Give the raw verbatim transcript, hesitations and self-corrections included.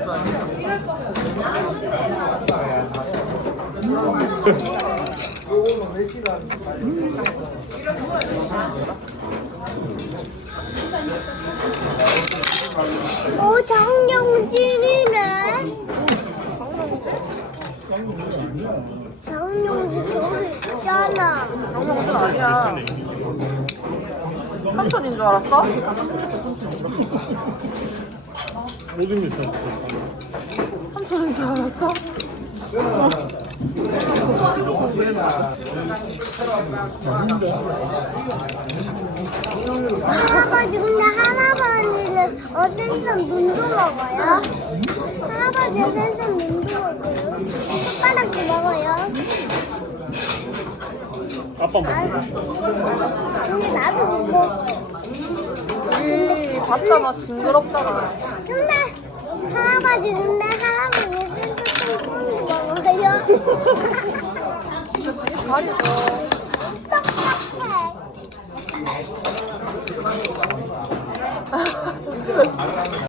오, 장영진이네. 장영진 저기 있잖아. 장영진 아니야. 삼촌인 줄 알았어? 오줌이 있어. 삼촌인 줄 알았어? 할아버지, 근데 할아버지는 어디서 눈도 먹어요? 할아버지 어디서 눈도 먹어요? 손바닥도 먹어요? 아빠 아, 먹어. 근데 나도 못 먹어. 이 봤잖아. 징그럽잖아. 근데 할아버지, 근데 할아버지 어디서 똥똥도 먹어요? 진짜 지금 다리고. 똑똑해.